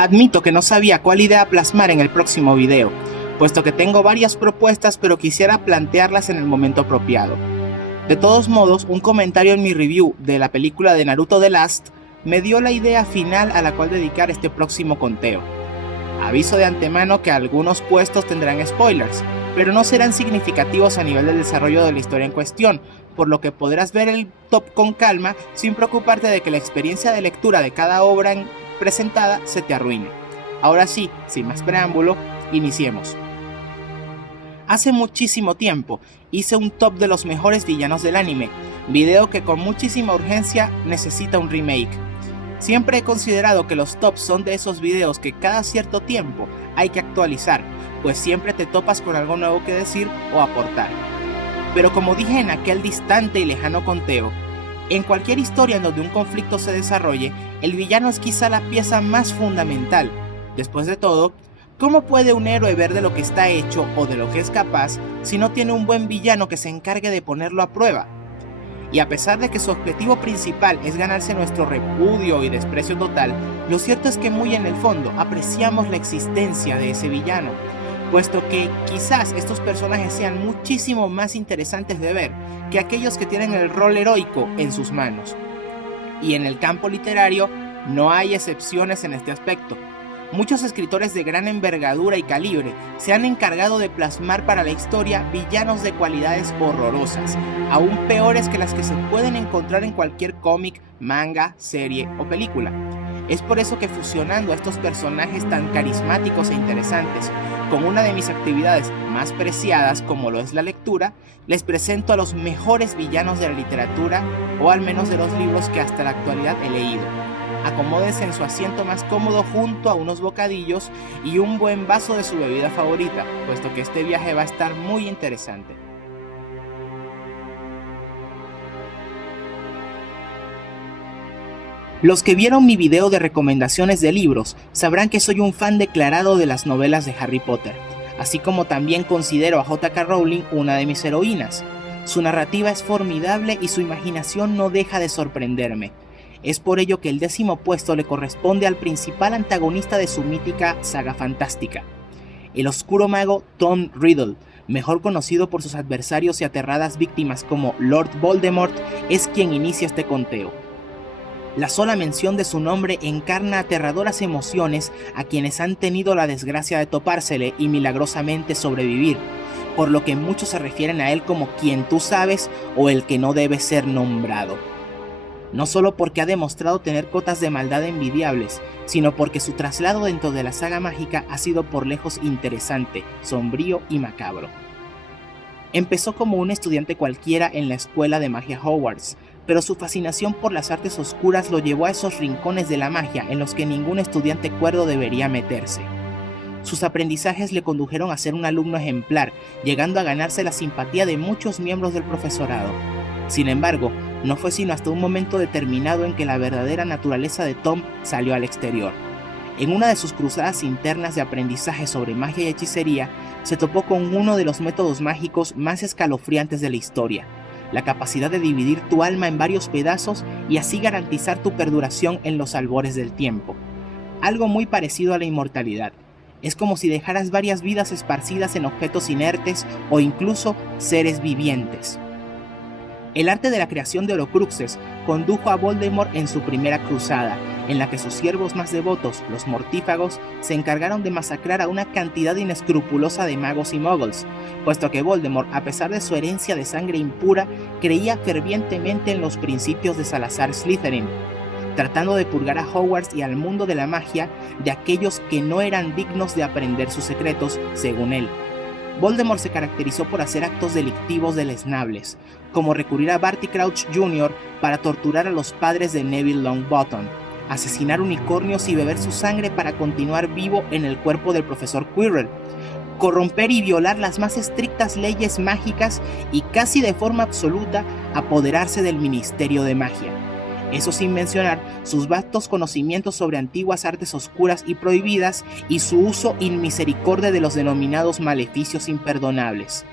Admito que no sabía cuál idea plasmar en el próximo video, puesto que tengo varias propuestas pero quisiera plantearlas en el momento apropiado. De todos modos, un comentario en mi review de la película de Naruto The Last me dio la idea final a la cual dedicar este próximo conteo. Aviso de antemano que algunos puestos tendrán spoilers, pero no serán significativos a nivel del desarrollo de la historia en cuestión, por lo que podrás ver el top con calma sin preocuparte de que la experiencia de lectura de cada obra presentada se te arruine. Ahora sí, sin más preámbulo, iniciemos. Hace muchísimo tiempo hice un top de los mejores villanos del anime, video que con muchísima urgencia necesita un remake. Siempre he considerado que los tops son de esos videos que cada cierto tiempo hay que actualizar, pues siempre te topas con algo nuevo que decir o aportar. Pero como dije en aquel distante y lejano conteo, en cualquier historia en donde un conflicto se desarrolle, el villano es quizá la pieza más fundamental. Después de todo, ¿cómo puede un héroe ver de lo que está hecho o de lo que es capaz si no tiene un buen villano que se encargue de ponerlo a prueba? Y a pesar de que su objetivo principal es ganarse nuestro repudio y desprecio total, lo cierto es que muy en el fondo apreciamos la existencia de ese villano, puesto que quizás estos personajes sean muchísimo más interesantes de ver que aquellos que tienen el rol heroico en sus manos. Y en el campo literario no hay excepciones en este aspecto. Muchos escritores de gran envergadura y calibre se han encargado de plasmar para la historia villanos de cualidades horrorosas, aún peores que las que se pueden encontrar en cualquier cómic, manga, serie o película. Es por eso que fusionando a estos personajes tan carismáticos e interesantes con una de mis actividades más preciadas como lo es la lectura, les presento a los mejores villanos de la literatura, o al menos de los libros que hasta la actualidad he leído. Acomódense en su asiento más cómodo junto a unos bocadillos y un buen vaso de su bebida favorita, puesto que este viaje va a estar muy interesante. Los que vieron mi video de recomendaciones de libros sabrán que soy un fan declarado de las novelas de Harry Potter, así como también considero a J.K. Rowling una de mis heroínas. Su narrativa es formidable y su imaginación no deja de sorprenderme. Es por ello que el 10º puesto le corresponde al principal antagonista de su mítica saga fantástica, el oscuro mago Tom Riddle, mejor conocido por sus adversarios y aterradas víctimas como Lord Voldemort, es quien inicia este conteo. La sola mención de su nombre encarna aterradoras emociones a quienes han tenido la desgracia de topársele y milagrosamente sobrevivir, por lo que muchos se refieren a él como quien tú sabes o el que no debe ser nombrado. No solo porque ha demostrado tener cotas de maldad envidiables, sino porque su traslado dentro de la saga mágica ha sido por lejos interesante, sombrío y macabro. Empezó como un estudiante cualquiera en la escuela de magia Hogwarts, pero su fascinación por las artes oscuras lo llevó a esos rincones de la magia en los que ningún estudiante cuerdo debería meterse. Sus aprendizajes le condujeron a ser un alumno ejemplar, llegando a ganarse la simpatía de muchos miembros del profesorado. Sin embargo, no fue sino hasta un momento determinado en que la verdadera naturaleza de Tom salió al exterior. En una de sus cruzadas internas de aprendizaje sobre magia y hechicería, se topó con uno de los métodos mágicos más escalofriantes de la historia: la capacidad de dividir tu alma en varios pedazos y así garantizar tu perduración en los albores del tiempo. Algo muy parecido a la inmortalidad. Es como si dejaras varias vidas esparcidas en objetos inertes o incluso seres vivientes. El arte de la creación de Horcruxes condujo a Voldemort en su primera cruzada, en la que sus siervos más devotos, los mortífagos, se encargaron de masacrar a una cantidad inescrupulosa de magos y muggles, puesto que Voldemort, a pesar de su herencia de sangre impura, creía fervientemente en los principios de Salazar Slytherin, tratando de purgar a Hogwarts y al mundo de la magia de aquellos que no eran dignos de aprender sus secretos, según él. Voldemort se caracterizó por hacer actos delictivos deleznables, como recurrir a Barty Crouch Jr. para torturar a los padres de Neville Longbottom, asesinar unicornios y beber su sangre para continuar vivo en el cuerpo del profesor Quirrell, corromper y violar las más estrictas leyes mágicas y casi de forma absoluta apoderarse del Ministerio de Magia. Eso sin mencionar sus vastos conocimientos sobre antiguas artes oscuras y prohibidas y su uso inmisericordia de los denominados maleficios imperdonables.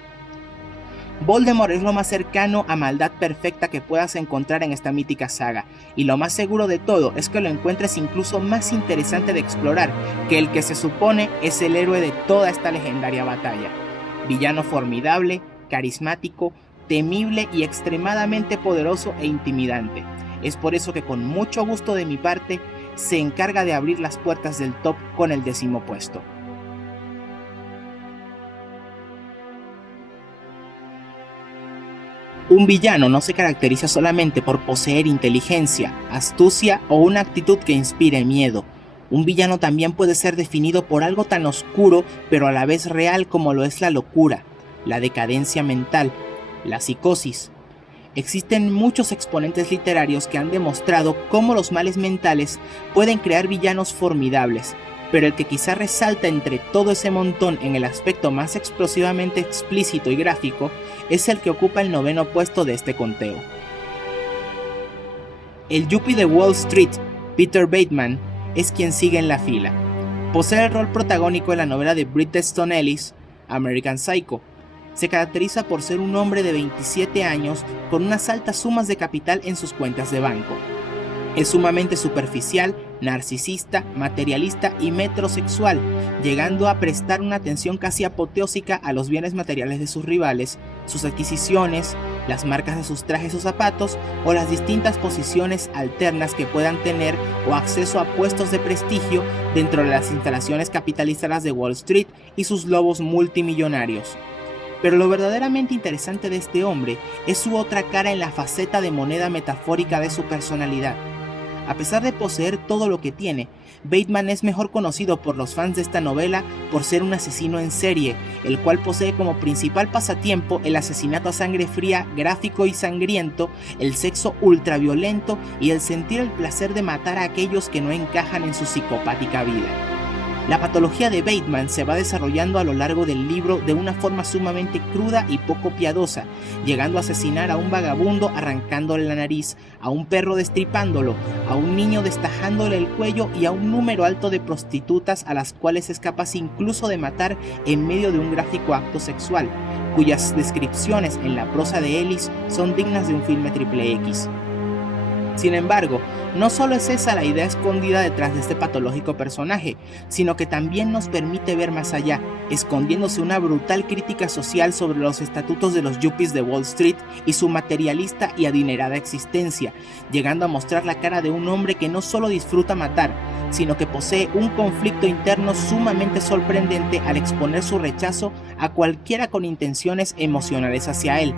Voldemort es lo más cercano a maldad perfecta que puedas encontrar en esta mítica saga, y lo más seguro de todo es que lo encuentres incluso más interesante de explorar que el que se supone es el héroe de toda esta legendaria batalla. Villano formidable, carismático, temible y extremadamente poderoso e intimidante. Es por eso que con mucho gusto de mi parte se encarga de abrir las puertas del top con el 10º puesto. Un villano no se caracteriza solamente por poseer inteligencia, astucia o una actitud que inspire miedo. Un villano también puede ser definido por algo tan oscuro pero a la vez real como lo es la locura, la decadencia mental, la psicosis. Existen muchos exponentes literarios que han demostrado cómo los males mentales pueden crear villanos formidables, pero el que quizá resalta entre todo ese montón en el aspecto más explosivamente explícito y gráfico es el que ocupa el 9º puesto de este conteo. El Yuppie de Wall Street, Peter Bateman, es quien sigue en la fila. Posee el rol protagónico en la novela de Bret Easton Ellis, American Psycho. Se caracteriza por ser un hombre de 27 años con unas altas sumas de capital en sus cuentas de banco. Es sumamente superficial, narcisista, materialista y metrosexual, llegando a prestar una atención casi apoteósica a los bienes materiales de sus rivales, sus adquisiciones, las marcas de sus trajes o zapatos o las distintas posiciones alternas que puedan tener o acceso a puestos de prestigio dentro de las instalaciones capitalistas de Wall Street y sus lobos multimillonarios. Pero lo verdaderamente interesante de este hombre es su otra cara en la faceta de moneda metafórica de su personalidad. A pesar de poseer todo lo que tiene, Bateman es mejor conocido por los fans de esta novela por ser un asesino en serie, el cual posee como principal pasatiempo el asesinato a sangre fría, gráfico y sangriento, el sexo ultraviolento y el sentir el placer de matar a aquellos que no encajan en su psicopática vida. La patología de Bateman se va desarrollando a lo largo del libro de una forma sumamente cruda y poco piadosa, llegando a asesinar a un vagabundo arrancándole la nariz, a un perro destripándolo, a un niño destajándole el cuello y a un número alto de prostitutas a las cuales es capaz incluso de matar en medio de un gráfico acto sexual, cuyas descripciones en la prosa de Ellis son dignas de un filme XXX. Sin embargo, no solo es esa la idea escondida detrás de este patológico personaje, sino que también nos permite ver más allá, escondiéndose una brutal crítica social sobre los estatutos de los yuppies de Wall Street y su materialista y adinerada existencia, llegando a mostrar la cara de un hombre que no solo disfruta matar, sino que posee un conflicto interno sumamente sorprendente al exponer su rechazo a cualquiera con intenciones emocionales hacia él,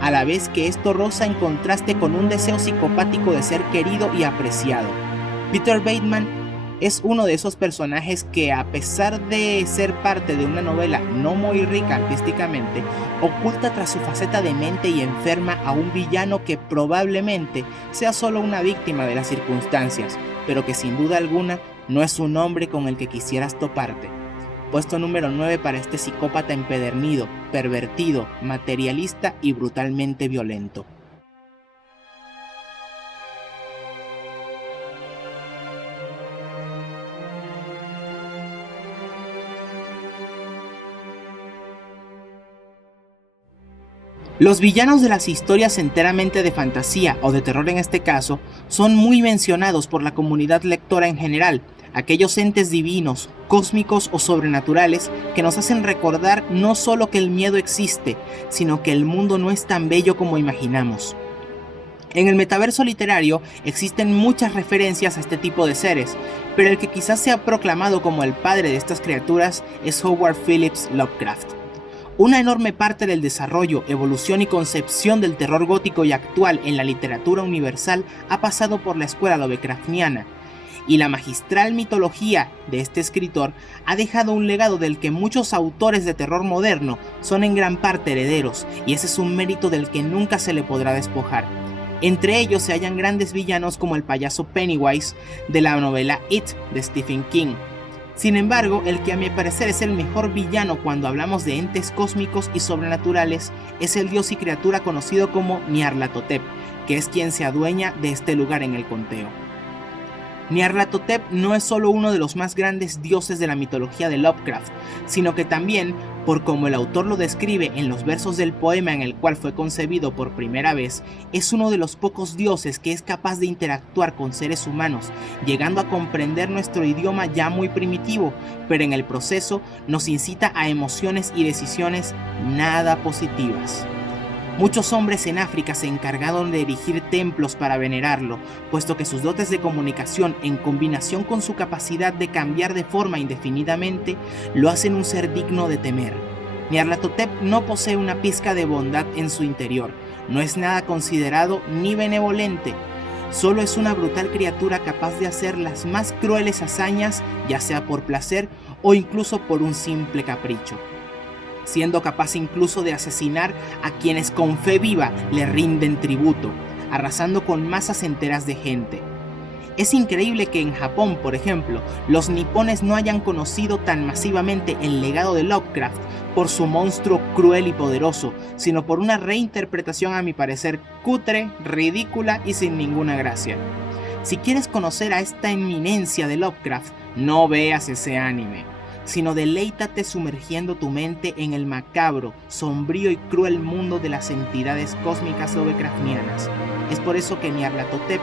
a la vez que esto roza en contraste con un deseo psicopático de ser querido y apreciado. Peter Bateman es uno de esos personajes que, a pesar de ser parte de una novela no muy rica artísticamente, oculta tras su faceta demente y enferma a un villano que probablemente sea solo una víctima de las circunstancias, pero que sin duda alguna no es un hombre con el que quisieras toparte. Puesto número 9 para este psicópata empedernido, pervertido, materialista y brutalmente violento. Los villanos de las historias enteramente de fantasía, o de terror en este caso, son muy mencionados por la comunidad lectora en general, aquellos entes divinos, cósmicos o sobrenaturales que nos hacen recordar no solo que el miedo existe, sino que el mundo no es tan bello como imaginamos. En el metaverso literario existen muchas referencias a este tipo de seres, pero el que quizás sea proclamado como el padre de estas criaturas es Howard Phillips Lovecraft. Una enorme parte del desarrollo, evolución y concepción del terror gótico y actual en la literatura universal ha pasado por la escuela Lovecraftiana, y la magistral mitología de este escritor ha dejado un legado del que muchos autores de terror moderno son en gran parte herederos, y ese es un mérito del que nunca se le podrá despojar. Entre ellos se hallan grandes villanos como el payaso Pennywise de la novela It de Stephen King. Sin embargo, el que a mi parecer es el mejor villano cuando hablamos de entes cósmicos y sobrenaturales es el dios y criatura conocido como Nyarlathotep, que es quien se adueña de este lugar en el conteo. Nyarlathotep no es solo uno de los más grandes dioses de la mitología de Lovecraft, sino que también Por como el autor lo describe en los versos del poema en el cual fue concebido por primera vez, es uno de los pocos dioses que es capaz de interactuar con seres humanos, llegando a comprender nuestro idioma ya muy primitivo, pero en el proceso nos incita a emociones y decisiones nada positivas. Muchos hombres en África se encargaron de erigir templos para venerarlo, puesto que sus dotes de comunicación, en combinación con su capacidad de cambiar de forma indefinidamente, lo hacen un ser digno de temer. Nyarlathotep no posee una pizca de bondad en su interior, no es nada considerado ni benevolente, solo es una brutal criatura capaz de hacer las más crueles hazañas, ya sea por placer o incluso por un simple capricho, siendo capaz incluso de asesinar a quienes con fe viva le rinden tributo, arrasando con masas enteras de gente. Es increíble que en Japón, por ejemplo, los nipones no hayan conocido tan masivamente el legado de Lovecraft por su monstruo cruel y poderoso, sino por una reinterpretación a mi parecer cutre, ridícula y sin ninguna gracia. Si quieres conocer a esta eminencia de Lovecraft, no veas ese anime, sino deleítate sumergiendo tu mente en el macabro, sombrío y cruel mundo de las entidades cósmicas lovecraftianas. Es por eso que Nyarlathotep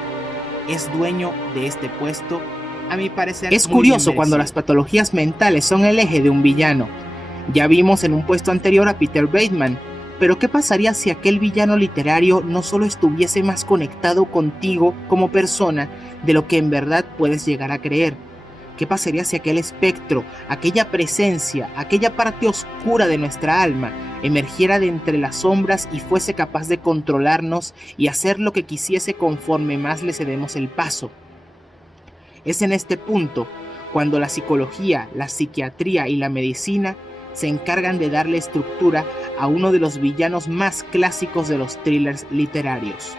es dueño de este puesto, a mi parecer. Es curioso cuando las patologías mentales son el eje de un villano. Ya vimos en un puesto anterior a Peter Bateman, pero ¿qué pasaría si aquel villano literario no solo estuviese más conectado contigo como persona de lo que en verdad puedes llegar a creer? ¿Qué pasaría si aquel espectro, aquella presencia, aquella parte oscura de nuestra alma, emergiera de entre las sombras y fuese capaz de controlarnos y hacer lo que quisiese conforme más le cedemos el paso? Es en este punto cuando la psicología, la psiquiatría y la medicina se encargan de darle estructura a uno de los villanos más clásicos de los thrillers literarios.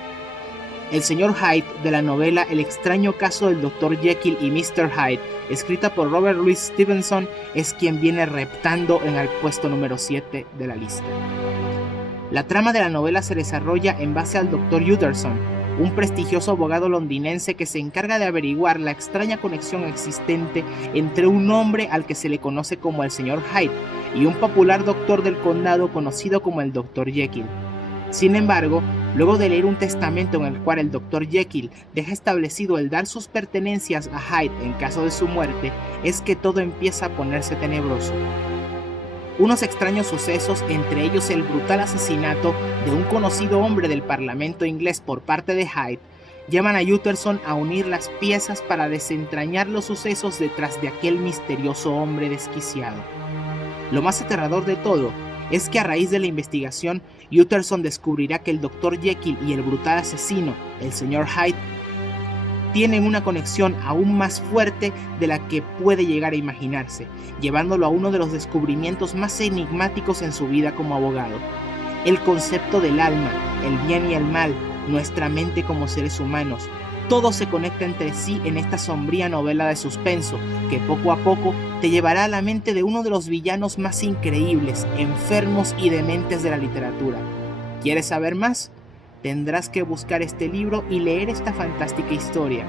El señor Hyde, de la novela El extraño caso del Dr. Jekyll y Mr. Hyde, escrita por Robert Louis Stevenson, es quien viene reptando en el puesto número 7 de la lista. La trama de la novela se desarrolla en base al Dr. Utterson, un prestigioso abogado londinense que se encarga de averiguar la extraña conexión existente entre un hombre al que se le conoce como el señor Hyde y un popular doctor del condado conocido como el Dr. Jekyll. Sin embargo, luego de leer un testamento en el cual el Dr. Jekyll deja establecido el dar sus pertenencias a Hyde en caso de su muerte, es que todo empieza a ponerse tenebroso. Unos extraños sucesos, entre ellos el brutal asesinato de un conocido hombre del Parlamento inglés por parte de Hyde, llaman a Utterson a unir las piezas para desentrañar los sucesos detrás de aquel misterioso hombre desquiciado. Lo más aterrador de todo es que a raíz de la investigación, Utterson descubrirá que el Dr. Jekyll y el brutal asesino, el Sr. Hyde, tienen una conexión aún más fuerte de la que puede llegar a imaginarse, llevándolo a uno de los descubrimientos más enigmáticos en su vida como abogado. El concepto del alma, el bien y el mal, nuestra mente como seres humanos, todo se conecta entre sí en esta sombría novela de suspenso que poco a poco te llevará a la mente de uno de los villanos más increíbles, enfermos y dementes de la literatura. ¿Quieres saber más? Tendrás que buscar este libro y leer esta fantástica historia.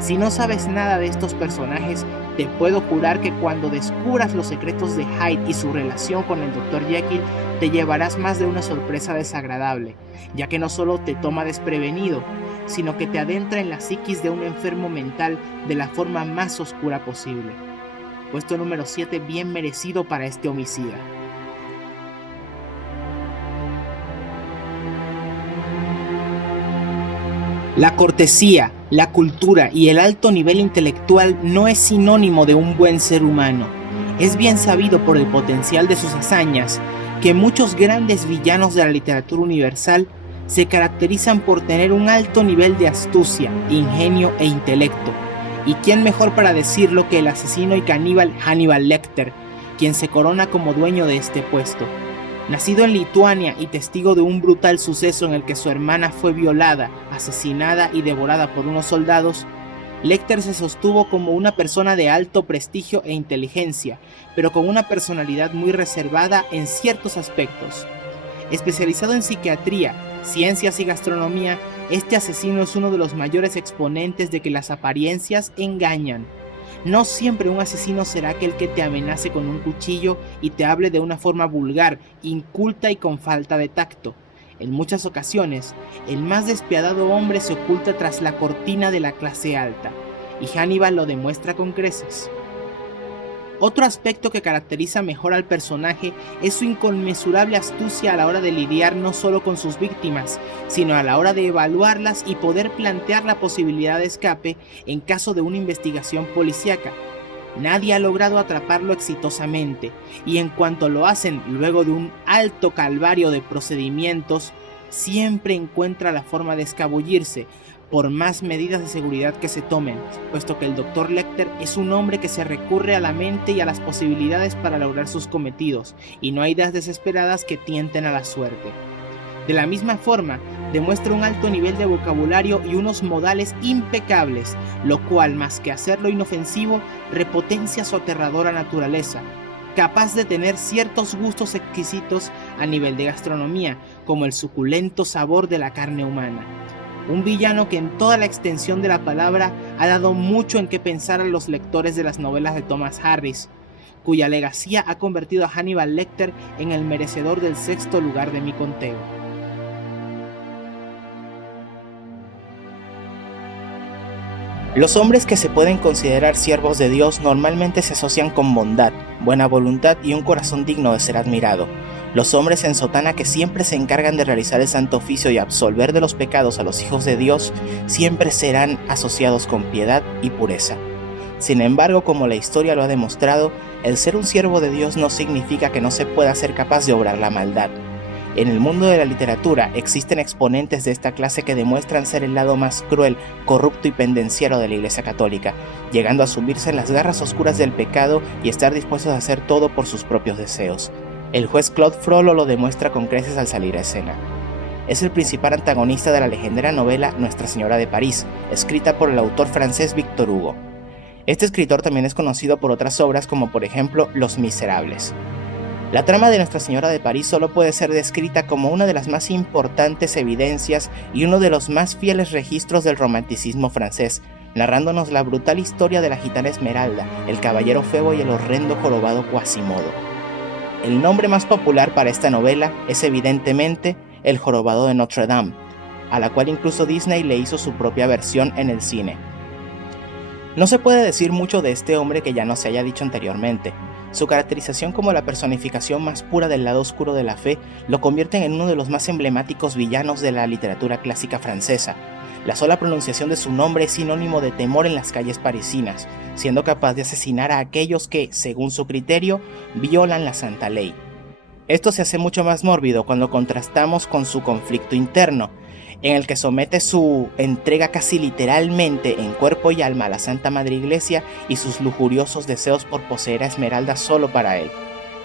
Si no sabes nada de estos personajes, te puedo jurar que cuando descubras los secretos de Hyde y su relación con el Dr. Jekyll, te llevarás más de una sorpresa desagradable, ya que no solo te toma desprevenido, sino que te adentra en la psiquis de un enfermo mental de la forma más oscura posible. Puesto número 7, bien merecido para este homicida. La cortesía, la cultura y el alto nivel intelectual no es sinónimo de un buen ser humano. Es bien sabido por el potencial de sus hazañas que muchos grandes villanos de la literatura universal se caracterizan por tener un alto nivel de astucia, ingenio e intelecto. ¿Y quién mejor para decirlo que el asesino y caníbal Hannibal Lecter, quien se corona como dueño de este puesto? Nacido en Lituania y testigo de un brutal suceso en el que su hermana fue violada, asesinada y devorada por unos soldados, Lecter se sostuvo como una persona de alto prestigio e inteligencia, pero con una personalidad muy reservada en ciertos aspectos. Especializado en psiquiatría, ciencias y gastronomía, este asesino es uno de los mayores exponentes de que las apariencias engañan. No siempre un asesino será aquel que te amenace con un cuchillo y te hable de una forma vulgar, inculta y con falta de tacto. En muchas ocasiones, el más despiadado hombre se oculta tras la cortina de la clase alta, y Hannibal lo demuestra con creces. Otro aspecto que caracteriza mejor al personaje es su inconmensurable astucia a la hora de lidiar no solo con sus víctimas, sino a la hora de evaluarlas y poder plantear la posibilidad de escape en caso de una investigación policíaca. Nadie ha logrado atraparlo exitosamente, y en cuanto lo hacen luego de un alto calvario de procedimientos, siempre encuentra la forma de escabullirse, por más medidas de seguridad que se tomen, puesto que el Dr. Lecter es un hombre que se recurre a la mente y a las posibilidades para lograr sus cometidos, y no hay ideas desesperadas que tienten a la suerte. De la misma forma, demuestra un alto nivel de vocabulario y unos modales impecables, lo cual, más que hacerlo inofensivo, repotencia su aterradora naturaleza, capaz de tener ciertos gustos exquisitos a nivel de gastronomía, como el suculento sabor de la carne humana. Un villano que en toda la extensión de la palabra ha dado mucho en qué pensar a los lectores de las novelas de Thomas Harris, cuya legacía ha convertido a Hannibal Lecter en el merecedor del 6º lugar de mi conteo. Los hombres que se pueden considerar siervos de Dios normalmente se asocian con bondad, buena voluntad y un corazón digno de ser admirado. Los hombres en sotana que siempre se encargan de realizar el santo oficio y absolver de los pecados a los hijos de Dios, siempre serán asociados con piedad y pureza. Sin embargo, como la historia lo ha demostrado, el ser un siervo de Dios no significa que no se pueda ser capaz de obrar la maldad. En el mundo de la literatura existen exponentes de esta clase que demuestran ser el lado más cruel, corrupto y pendenciero de la Iglesia Católica, llegando a sumirse en las garras oscuras del pecado y estar dispuestos a hacer todo por sus propios deseos. El juez Claude Frollo lo demuestra con creces al salir a escena. Es el principal antagonista de la legendaria novela Nuestra Señora de París, escrita por el autor francés Victor Hugo. Este escritor también es conocido por otras obras como por ejemplo Los Miserables. La trama de Nuestra Señora de París solo puede ser descrita como una de las más importantes evidencias y uno de los más fieles registros del romanticismo francés, narrándonos la brutal historia de la gitana Esmeralda, el caballero Febo y el horrendo jorobado Quasimodo. El nombre más popular para esta novela es evidentemente El jorobado de Notre Dame, a la cual incluso Disney le hizo su propia versión en el cine. No se puede decir mucho de este hombre que ya no se haya dicho anteriormente. Su caracterización como la personificación más pura del lado oscuro de la fe lo convierte en uno de los más emblemáticos villanos de la literatura clásica francesa. La sola pronunciación de su nombre es sinónimo de temor en las calles parisinas, siendo capaz de asesinar a aquellos que, según su criterio, violan la santa ley. Esto se hace mucho más mórbido cuando contrastamos con su conflicto interno, en el que somete su entrega casi literalmente en cuerpo y alma a la Santa Madre Iglesia y sus lujuriosos deseos por poseer a Esmeralda solo para él.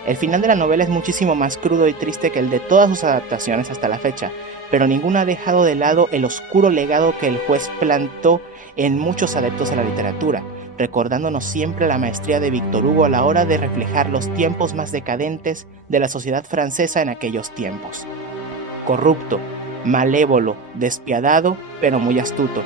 El final de la novela es muchísimo más crudo y triste que el de todas sus adaptaciones hasta la fecha, pero ninguna ha dejado de lado el oscuro legado que el juez plantó en muchos adeptos a la literatura, recordándonos siempre la maestría de Victor Hugo a la hora de reflejar los tiempos más decadentes de la sociedad francesa en aquellos tiempos. Corrupto, malévolo, despiadado, pero muy astuto,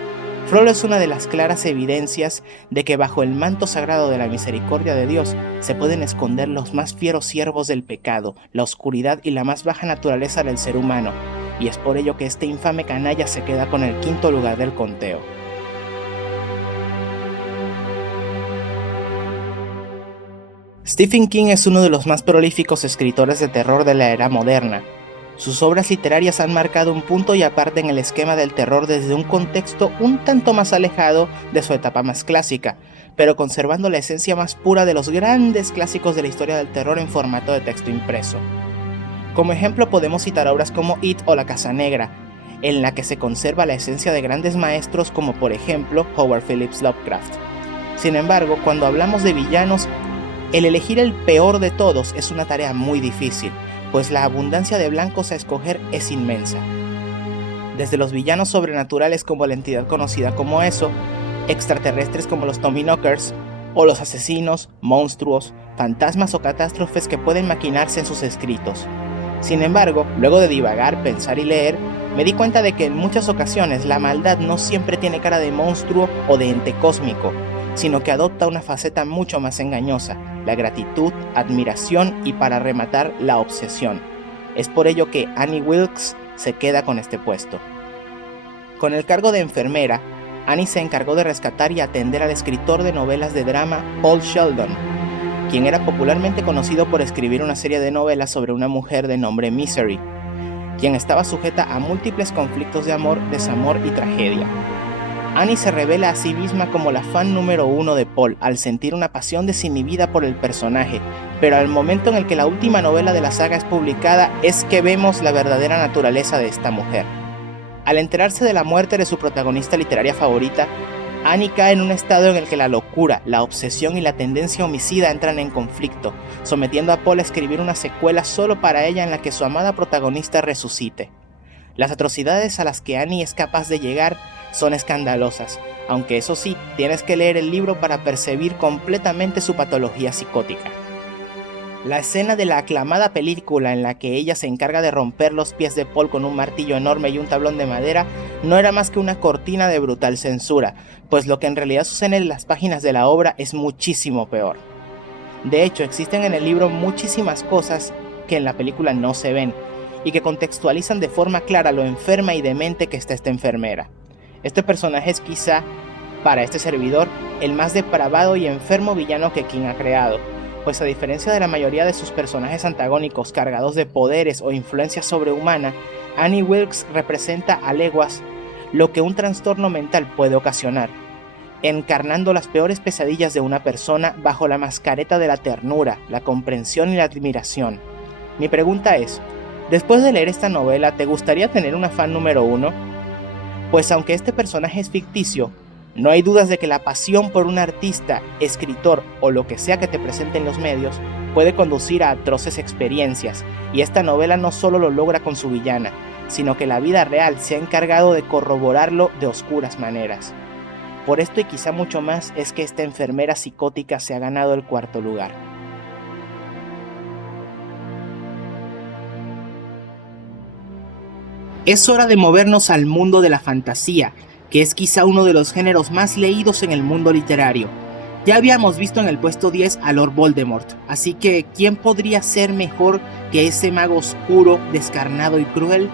Frollo es una de las claras evidencias de que bajo el manto sagrado de la misericordia de Dios se pueden esconder los más fieros siervos del pecado, la oscuridad y la más baja naturaleza del ser humano, y es por ello que este infame canalla se queda con el 5º lugar del conteo. Stephen King es uno de los más prolíficos escritores de terror de la era moderna. Sus obras literarias han marcado un punto y aparte en el esquema del terror desde un contexto un tanto más alejado de su etapa más clásica, pero conservando la esencia más pura de los grandes clásicos de la historia del terror en formato de texto impreso. Como ejemplo podemos citar obras como It o La Casa Negra, en la que se conserva la esencia de grandes maestros como por ejemplo Howard Phillips Lovecraft. Sin embargo, cuando hablamos de villanos, el elegir el peor de todos es una tarea muy difícil, pues la abundancia de blancos a escoger es inmensa. Desde los villanos sobrenaturales como la entidad conocida como Eso, extraterrestres como los Tommyknockers, o los asesinos, monstruos, fantasmas o catástrofes que pueden maquinarse en sus escritos. Sin embargo, luego de divagar, pensar y leer, me di cuenta de que en muchas ocasiones la maldad no siempre tiene cara de monstruo o de ente cósmico, sino que adopta una faceta mucho más engañosa, la gratitud, admiración y, para rematar, la obsesión. Es por ello que Annie Wilkes se queda con este puesto. Con el cargo de enfermera, Annie se encargó de rescatar y atender al escritor de novelas de drama Paul Sheldon, quien era popularmente conocido por escribir una serie de novelas sobre una mujer de nombre Misery, quien estaba sujeta a múltiples conflictos de amor, desamor y tragedia. Annie se revela a sí misma como la fan número 1 de Paul al sentir una pasión desinhibida por el personaje, pero al momento en el que la última novela de la saga es publicada es que vemos la verdadera naturaleza de esta mujer. Al enterarse de la muerte de su protagonista literaria favorita, Annie cae en un estado en el que la locura, la obsesión y la tendencia homicida entran en conflicto, sometiendo a Paul a escribir una secuela solo para ella en la que su amada protagonista resucite. Las atrocidades a las que Annie es capaz de llegar son escandalosas, aunque eso sí, tienes que leer el libro para percibir completamente su patología psicótica. La escena de la aclamada película en la que ella se encarga de romper los pies de Paul con un martillo enorme y un tablón de madera no era más que una cortina de brutal censura, pues lo que en realidad sucede en las páginas de la obra es muchísimo peor. De hecho, existen en el libro muchísimas cosas que en la película no se ven, y que contextualizan de forma clara lo enferma y demente que está esta enfermera. Este personaje es quizá, para este servidor, el más depravado y enfermo villano que King ha creado, pues a diferencia de la mayoría de sus personajes antagónicos cargados de poderes o influencia sobrehumana, Annie Wilkes representa a leguas lo que un trastorno mental puede ocasionar, encarnando las peores pesadillas de una persona bajo la mascareta de la ternura, la comprensión y la admiración. Mi pregunta es, después de leer esta novela, ¿te gustaría tener una fan número 1? Pues aunque este personaje es ficticio, no hay dudas de que la pasión por un artista, escritor o lo que sea que te presente en los medios puede conducir a atroces experiencias, y esta novela no solo lo logra con su villana, sino que la vida real se ha encargado de corroborarlo de oscuras maneras. Por esto y quizá mucho más es que esta enfermera psicótica se ha ganado el 4º lugar. Es hora de movernos al mundo de la fantasía, que es quizá uno de los géneros más leídos en el mundo literario. Ya habíamos visto en el puesto 10 a Lord Voldemort, así que ¿quién podría ser mejor que ese mago oscuro, descarnado y cruel?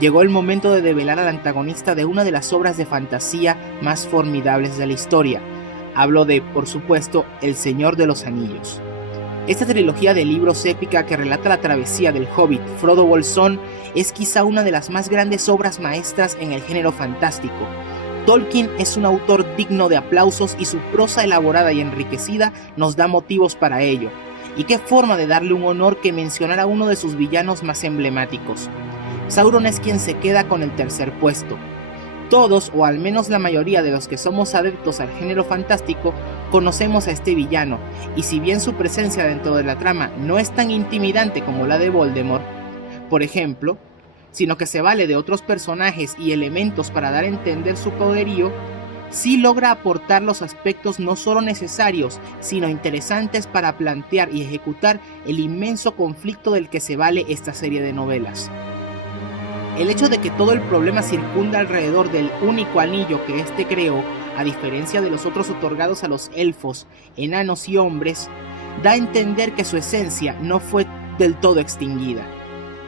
Llegó el momento de develar al antagonista de una de las obras de fantasía más formidables de la historia. Hablo de, por supuesto, El Señor de los Anillos. Esta trilogía de libros épica que relata la travesía del hobbit Frodo Bolsón es quizá una de las más grandes obras maestras en el género fantástico. Tolkien es un autor digno de aplausos y su prosa elaborada y enriquecida nos da motivos para ello. Y qué forma de darle un honor que mencionar a uno de sus villanos más emblemáticos. Sauron es quien se queda con el 3er puesto. Todos, o al menos la mayoría de los que somos adeptos al género fantástico, conocemos a este villano, y si bien su presencia dentro de la trama no es tan intimidante como la de Voldemort, por ejemplo, sino que se vale de otros personajes y elementos para dar a entender su poderío, sí logra aportar los aspectos no solo necesarios, sino interesantes para plantear y ejecutar el inmenso conflicto del que se vale esta serie de novelas. El hecho de que todo el problema circunda alrededor del único anillo que éste creó, a diferencia de los otros otorgados a los elfos, enanos y hombres, da a entender que su esencia no fue del todo extinguida.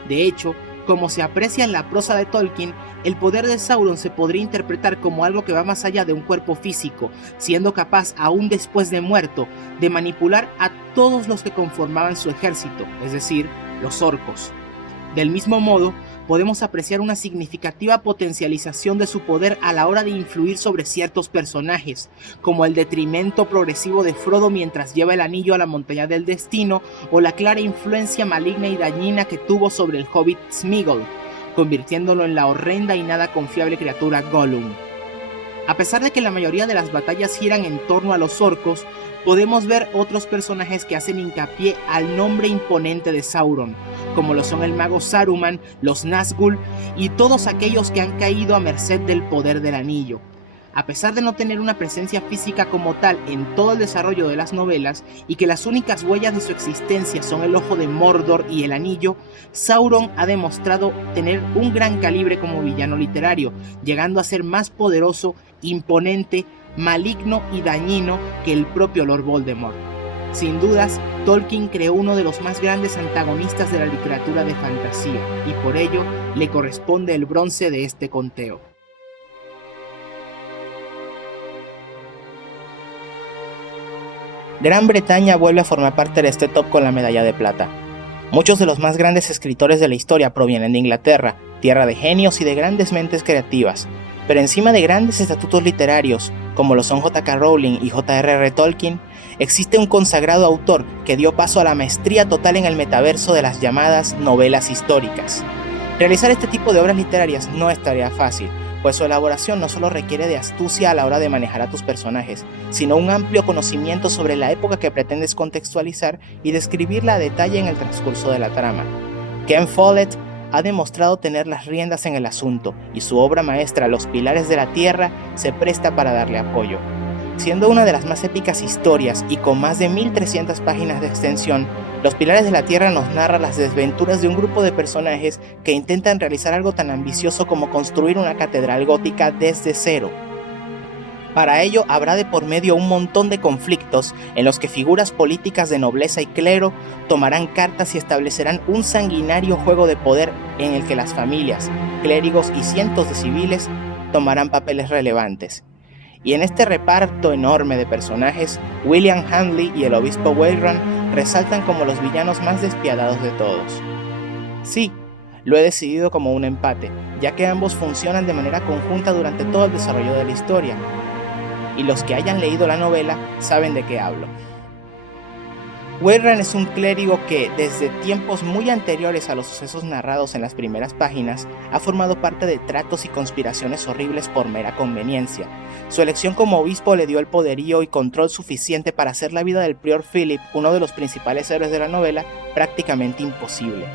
De hecho, como se aprecia en la prosa de Tolkien, el poder de Sauron se podría interpretar como algo que va más allá de un cuerpo físico, siendo capaz, aún después de muerto, de manipular a todos los que conformaban su ejército, es decir, los orcos. Del mismo modo, podemos apreciar una significativa potencialización de su poder a la hora de influir sobre ciertos personajes, como el detrimento progresivo de Frodo mientras lleva el anillo a la montaña del destino, o la clara influencia maligna y dañina que tuvo sobre el hobbit Sméagol, convirtiéndolo en la horrenda y nada confiable criatura Gollum. A pesar de que la mayoría de las batallas giran en torno a los orcos, podemos ver otros personajes que hacen hincapié al nombre imponente de Sauron, como lo son el mago Saruman, los Nazgûl y todos aquellos que han caído a merced del poder del anillo. A pesar de no tener una presencia física como tal en todo el desarrollo de las novelas y que las únicas huellas de su existencia son el ojo de Mordor y el anillo, Sauron ha demostrado tener un gran calibre como villano literario, llegando a ser más poderoso, imponente, maligno y dañino que el propio Lord Voldemort. Sin dudas, Tolkien creó uno de los más grandes antagonistas de la literatura de fantasía, y por ello le corresponde el bronce de este conteo. Gran Bretaña vuelve a formar parte de este top con la medalla de plata. Muchos de los más grandes escritores de la historia provienen de Inglaterra, tierra de genios y de grandes mentes creativas, pero encima de grandes estatutos literarios, como lo son J.K. Rowling y J.R.R. Tolkien, existe un consagrado autor que dio paso a la maestría total en el metaverso de las llamadas novelas históricas. Realizar este tipo de obras literarias no es tarea fácil, pues su elaboración no solo requiere de astucia a la hora de manejar a tus personajes, sino un amplio conocimiento sobre la época que pretendes contextualizar y describirla a detalle en el transcurso de la trama. Ken Follett ha demostrado tener las riendas en el asunto, y su obra maestra Los Pilares de la Tierra se presta para darle apoyo. Siendo una de las más épicas historias y con más de 1300 páginas de extensión, Los Pilares de la Tierra nos narra las desventuras de un grupo de personajes que intentan realizar algo tan ambicioso como construir una catedral gótica desde cero. Para ello habrá de por medio un montón de conflictos en los que figuras políticas de nobleza y clero tomarán cartas y establecerán un sanguinario juego de poder en el que las familias, clérigos y cientos de civiles tomarán papeles relevantes. Y en este reparto enorme de personajes, William Handley y el obispo Wayrun resaltan como los villanos más despiadados de todos. Sí, lo he decidido como un empate, ya que ambos funcionan de manera conjunta durante todo el desarrollo de la historia, y los que hayan leído la novela saben de qué hablo. Wayrun es un clérigo que, desde tiempos muy anteriores a los sucesos narrados en las primeras páginas, ha formado parte de tratos y conspiraciones horribles por mera conveniencia. Su elección como obispo le dio el poderío y control suficiente para hacer la vida del prior Philip, uno de los principales héroes de la novela, prácticamente imposible.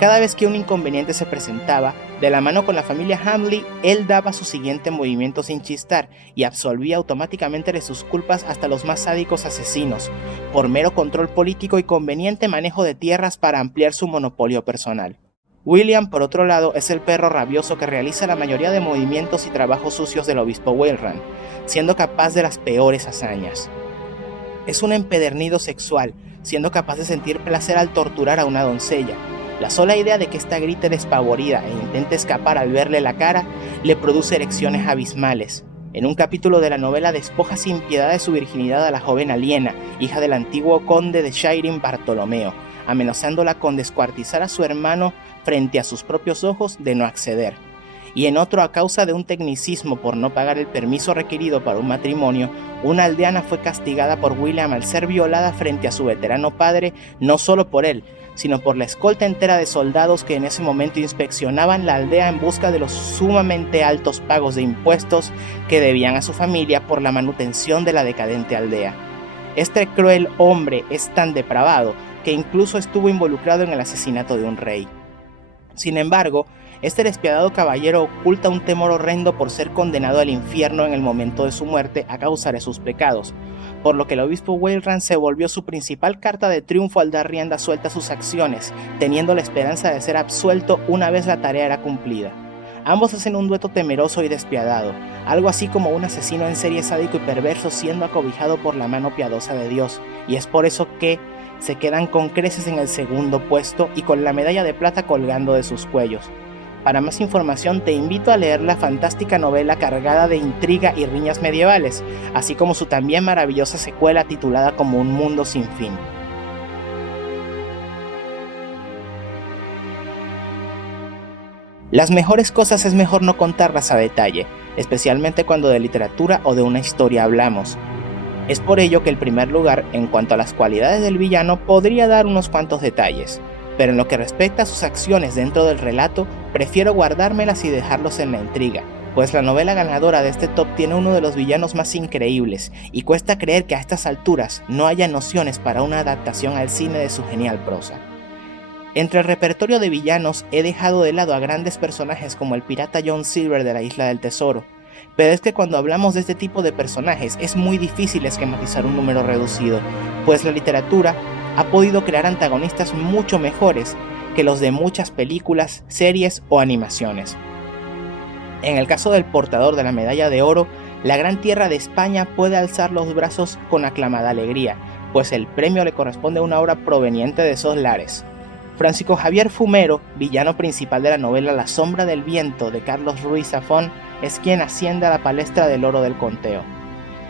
Cada vez que un inconveniente se presentaba, de la mano con la familia Hamley, él daba su siguiente movimiento sin chistar y absolvía automáticamente de sus culpas hasta los más sádicos asesinos, por mero control político y conveniente manejo de tierras para ampliar su monopolio personal. William, por otro lado, es el perro rabioso que realiza la mayoría de movimientos y trabajos sucios del obispo Wayrun, siendo capaz de las peores hazañas. Es un empedernido sexual, siendo capaz de sentir placer al torturar a una doncella. La sola idea de que ésta grite despavorida e intente escapar al verle la cara le produce erecciones abismales. En un capítulo de la novela despoja sin piedad de su virginidad a la joven Aliena, hija del antiguo conde de Shireen Bartolomeo, amenazándola con descuartizar a su hermano frente a sus propios ojos de no acceder. Y en otro, a causa de un tecnicismo por no pagar el permiso requerido para un matrimonio, una aldeana fue castigada por William al ser violada frente a su veterano padre, no solo por él, sino por la escolta entera de soldados que en ese momento inspeccionaban la aldea en busca de los sumamente altos pagos de impuestos que debían a su familia por la manutención de la decadente aldea. Este cruel hombre es tan depravado que incluso estuvo involucrado en el asesinato de un rey. Sin embargo, este despiadado caballero oculta un temor horrendo por ser condenado al infierno en el momento de su muerte a causa de sus pecados, por lo que el obispo Wayrun se volvió su principal carta de triunfo al dar rienda suelta a sus acciones, teniendo la esperanza de ser absuelto una vez la tarea era cumplida. Ambos hacen un dueto temeroso y despiadado, algo así como un asesino en serie sádico y perverso siendo acobijado por la mano piadosa de Dios, y es por eso que se quedan con creces en el segundo puesto y con la medalla de plata colgando de sus cuellos. Para más información te invito a leer la fantástica novela cargada de intriga y riñas medievales, así como su también maravillosa secuela titulada como Un Mundo Sin Fin. Las mejores cosas es mejor no contarlas a detalle, especialmente cuando de literatura o de una historia hablamos. Es por ello que el primer lugar, en cuanto a las cualidades del villano, podría dar unos cuantos detalles, pero en lo que respecta a sus acciones dentro del relato, prefiero guardármelas y dejarlos en la intriga, pues la novela ganadora de este top tiene uno de los villanos más increíbles, y cuesta creer que a estas alturas no haya nociones para una adaptación al cine de su genial prosa. Entre el repertorio de villanos he dejado de lado a grandes personajes como el pirata John Silver de la Isla del Tesoro, pero es que cuando hablamos de este tipo de personajes es muy difícil esquematizar un número reducido, pues la literatura ha podido crear antagonistas mucho mejores que los de muchas películas, series o animaciones. En el caso del portador de la medalla de oro, la gran tierra de España puede alzar los brazos con aclamada alegría, pues el premio le corresponde a una obra proveniente de esos lares. Francisco Javier Fumero, villano principal de la novela La sombra del viento de Carlos Ruiz Zafón, es quien asciende a la palestra del oro del conteo.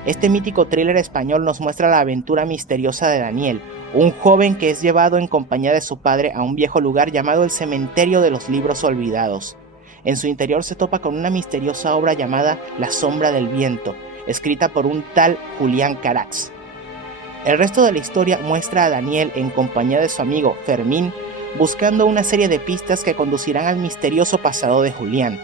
Este mítico thriller español nos muestra la aventura misteriosa de Daniel, un joven que es llevado en compañía de su padre a un viejo lugar llamado el Cementerio de los Libros Olvidados. En su interior se topa con una misteriosa obra llamada La sombra del viento, escrita por un tal Julián Carax. El resto de la historia muestra a Daniel en compañía de su amigo Fermín, buscando una serie de pistas que conducirán al misterioso pasado de Julián,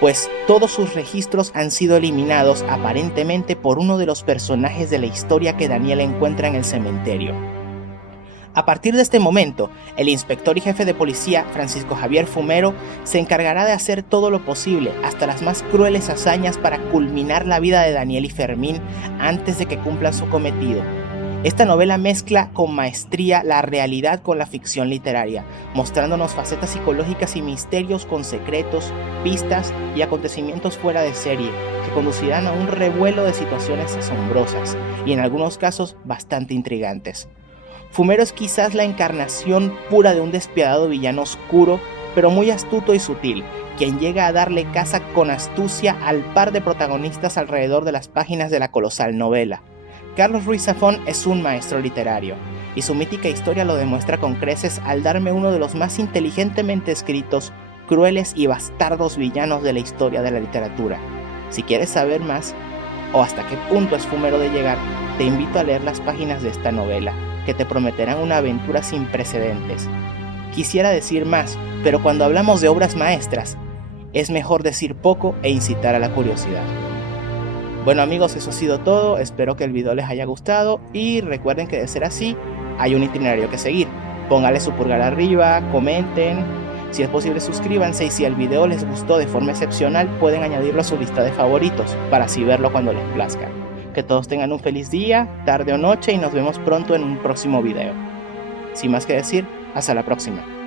pues todos sus registros han sido eliminados aparentemente por uno de los personajes de la historia que Daniel encuentra en el cementerio. A partir de este momento, el inspector y jefe de policía, Francisco Javier Fumero, se encargará de hacer todo lo posible, hasta las más crueles hazañas, para culminar la vida de Daniel y Fermín antes de que cumplan su cometido. Esta novela mezcla con maestría la realidad con la ficción literaria, mostrándonos facetas psicológicas y misterios con secretos, pistas y acontecimientos fuera de serie, que conducirán a un revuelo de situaciones asombrosas y en algunos casos bastante intrigantes. Fumero es quizás la encarnación pura de un despiadado villano oscuro, pero muy astuto y sutil, quien llega a darle caza con astucia al par de protagonistas alrededor de las páginas de la colosal novela. Carlos Ruiz Zafón es un maestro literario, y su mítica historia lo demuestra con creces al darme uno de los más inteligentemente escritos, crueles y bastardos villanos de la historia de la literatura. Si quieres saber más, o hasta qué punto es Fumero de llegar, te invito a leer las páginas de esta novela, que te prometerán una aventura sin precedentes. Quisiera decir más, pero cuando hablamos de obras maestras, es mejor decir poco e incitar a la curiosidad. Bueno amigos, eso ha sido todo, espero que el video les haya gustado y recuerden que de ser así, hay un itinerario que seguir. Póngale su pulgar arriba, comenten, si es posible suscríbanse y si el video les gustó de forma excepcional pueden añadirlo a su lista de favoritos para así verlo cuando les plazca. Que todos tengan un feliz día, tarde o noche y nos vemos pronto en un próximo video. Sin más que decir, hasta la próxima.